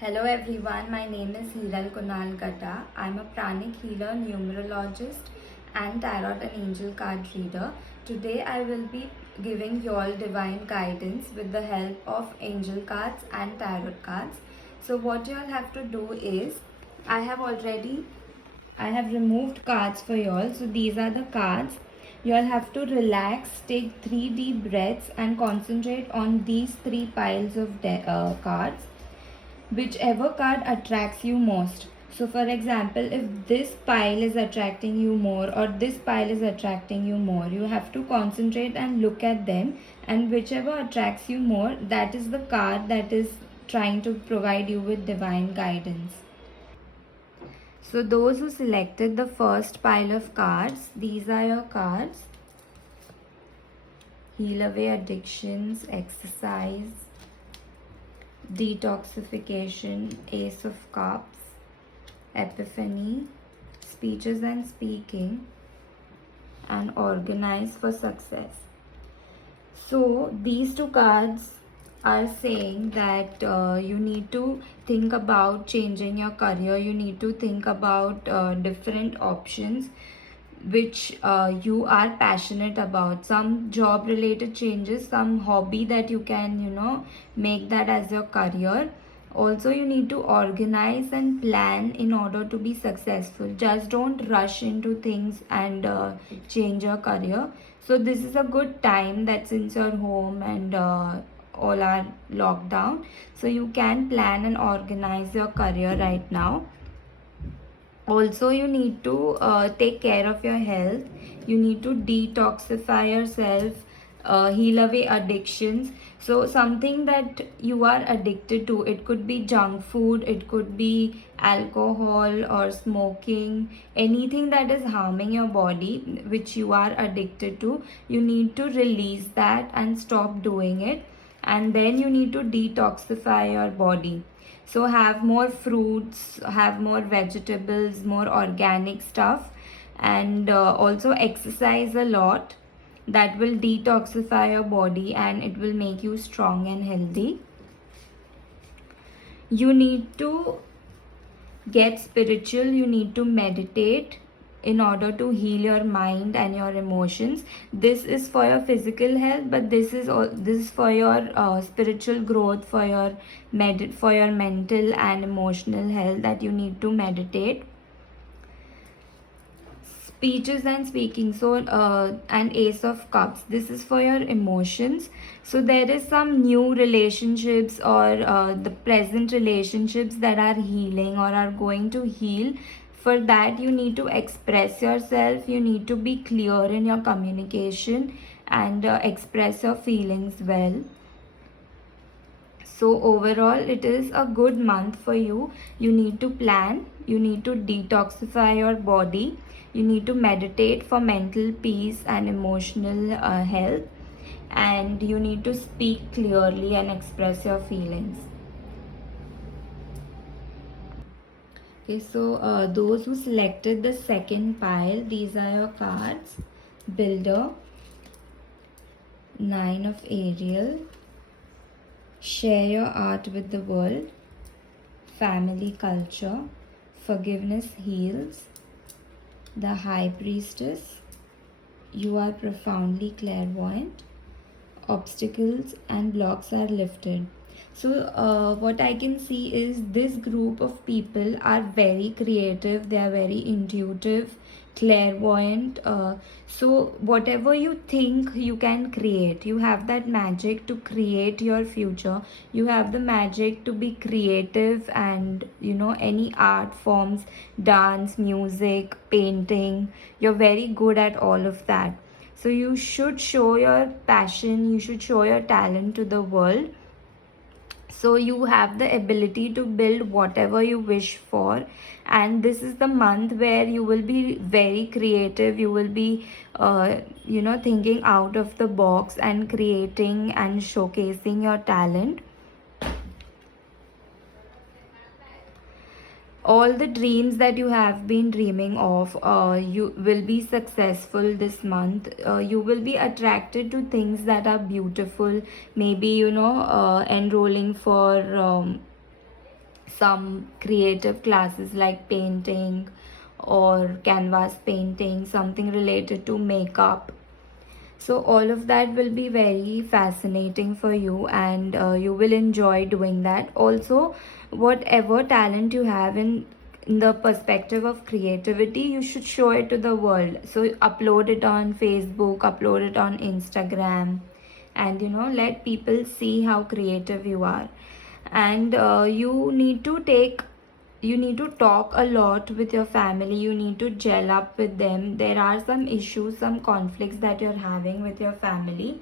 Hello everyone, my name is Hiral Kunal Gata. I'm a pranic healer, numerologist, and tarot and angel card reader. Today I will be giving you all divine guidance with the help of angel cards and tarot cards. So what you all have to do is I have removed cards for you all. So these are the cards. You all have to relax, take 3 deep breaths and concentrate on these 3 piles of cards, whichever card attracts you most. So for example, if this pile is attracting you more or this pile is attracting you more, you have to concentrate and look at them, and whichever attracts you more, that is the card that is trying to provide you with divine guidance. So those who selected the first pile of cards, these are your cards. Heal away addictions, exercise, detoxification, Ace of Cups, Epiphany, speeches and speaking, and organize for success. So these 2 cards are saying that you need to think about changing your career. You need to think about different options which you are passionate about, some job related changes, some hobby that you can make that as your career. Also you need to organize and plan in order to be successful. Just don't rush into things and change your career. So this is a good time that since you're home and all are locked down, so you can plan and organize your career right now. Also you need to take care of your health. You need to detoxify yourself, heal away addictions. So something that you are addicted to, it could be junk food, it could be alcohol or smoking, anything that is harming your body which you are addicted to, you need to release that and stop doing it. And then you need to detoxify your body. So have more fruits, have more vegetables, more organic stuff, and also exercise a lot. That will detoxify your body and it will make you strong and healthy. You need to get spiritual, you need to meditate in order to heal your mind and your emotions. This is for your physical health, but this is for your spiritual growth, for your mental and emotional health, that you need to meditate. Speeches and speaking, so an Ace of Cups, this is for your emotions. So there is some new relationships or the present relationships that are healing or are going to heal. For that you need to express yourself, you need to be clear in your communication and express your feelings well. So overall it is a good month for you. You need to plan, you need to detoxify your body, you need to meditate for mental peace and emotional health, and you need to speak clearly and express your feelings. Okay, so those who selected the second pile, these are your cards. Builder, Nine of Ariel, share your art with the world, family culture, forgiveness heals, the High Priestess, you are profoundly clairvoyant, obstacles and blocks are lifted. So what I can see is this group of people are very creative, they are very intuitive, clairvoyant. So whatever you think, you can create. You have that magic to create your future. You have the magic to be creative, and any art forms, dance, music, painting, you're very good at all of that. So you should show your passion, you should show your talent to the world. So you have the ability to build whatever you wish for, and this is the month where you will be very creative. You will be thinking out of the box and creating and showcasing your talent. All the dreams that you have been dreaming of, you will be successful this month. You will be attracted to things that are beautiful. Maybe enrolling for some creative classes like painting or canvas painting, something related to makeup. So all of that will be very fascinating for you, and you will enjoy doing that. Also, whatever talent you have in the perspective of creativity, you should show it to the world. So upload it on Facebook, upload it on Instagram, and let people see how creative you are. And you need to talk a lot with your family. You need to gel up with them. There are some issues, some conflicts that you're having with your family,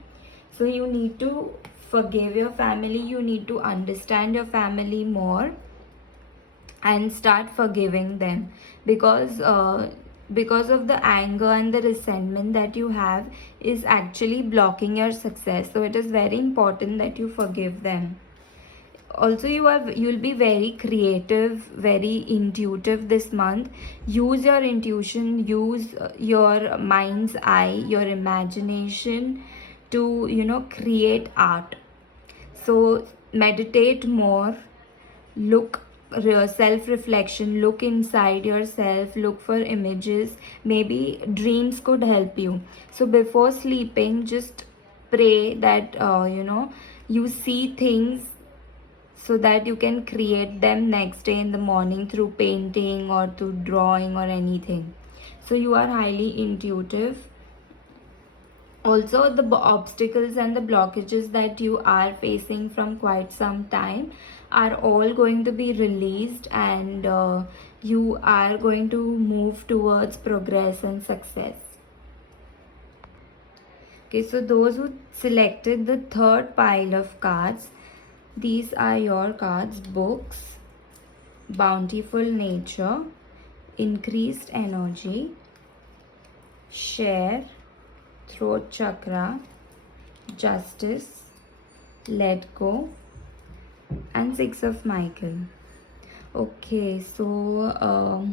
so you need to forgive your family. You need to understand your family more and start forgiving them, because of the anger and the resentment that you have is actually blocking your success. So it is very important that you forgive them. Also, you'll be very creative, very intuitive this month. Use your intuition, use your mind's eye, your imagination to create art. So meditate more, look, self reflection, look inside yourself, look for images. Maybe dreams could help you. So before sleeping, just pray that you see things so that you can create them next day in the morning through painting or through drawing or anything. So you are highly intuitive. Also, the obstacles and the blockages that you are facing from quite some time are all going to be released, and you are going to move towards progress and success. Okay, so those who selected the third pile of cards, these are your cards: books, bountiful nature, increased energy, share, throat chakra, justice, let go, and Six of Michael. Okay, so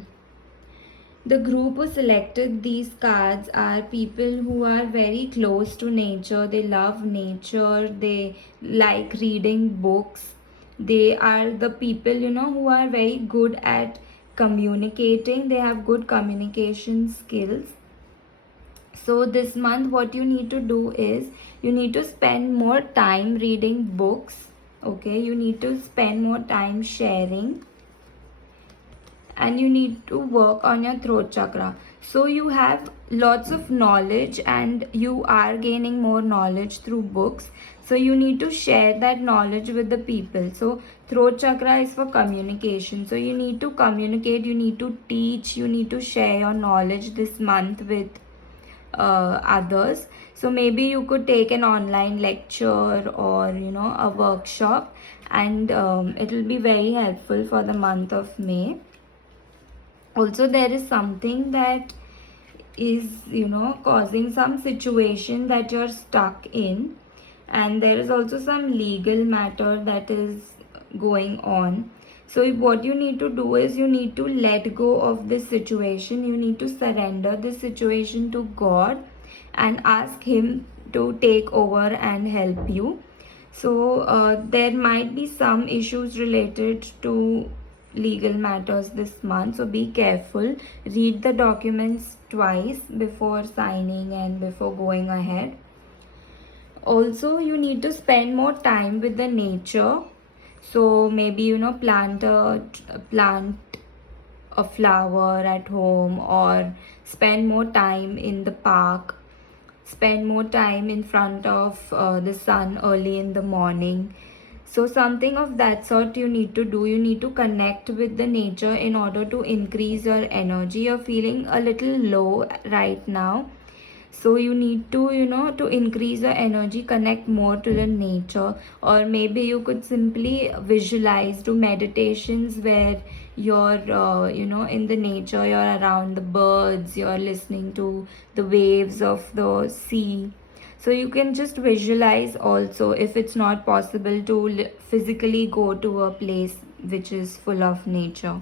the group who selected these cards are people who are very close to nature. They love nature, they like reading books. They are the people who are very good at communicating. They have good communication skills. So this month what you need to do is you need to spend more time reading books. Okay, you need to spend more time sharing, and you need to work on your throat chakra. So you have lots of knowledge and you are gaining more knowledge through books, so you need to share that knowledge with the people. So throat chakra is for communication, so you need to communicate, you need to teach, you need to share your knowledge this month with others. So maybe you could take an online lecture or a workshop, and it will be very helpful for the month of May. Also, there is something that is causing some situation that you're stuck in, and there is also some legal matter that is going on. So what you need to do is you need to let go of this situation. You need to surrender this situation to God and ask Him to take over and help you. So there might be some issues related to legal matters this month, so be careful. Read the documents twice before signing and before going ahead. Also, you need to spend more time with the nature. So maybe plant a flower at home, or spend more time in the park, spend more time in front of the sun early in the morning. So something of that sort you need to do. You need to connect with the nature in order to increase your energy. You're feeling a little low right now, so you need to to increase your energy, connect more to the nature. Or maybe you could simply visualize, do meditations where you're in the nature, you're around the birds, you're listening to the waves of the sea. So you can just visualize also, if it's not possible to physically go to a place which is full of nature.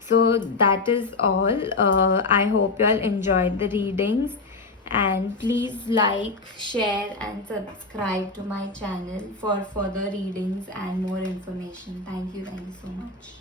So that is all. I hope you all enjoyed the readings. And please like, share and subscribe to my channel for further readings and more information. Thank you so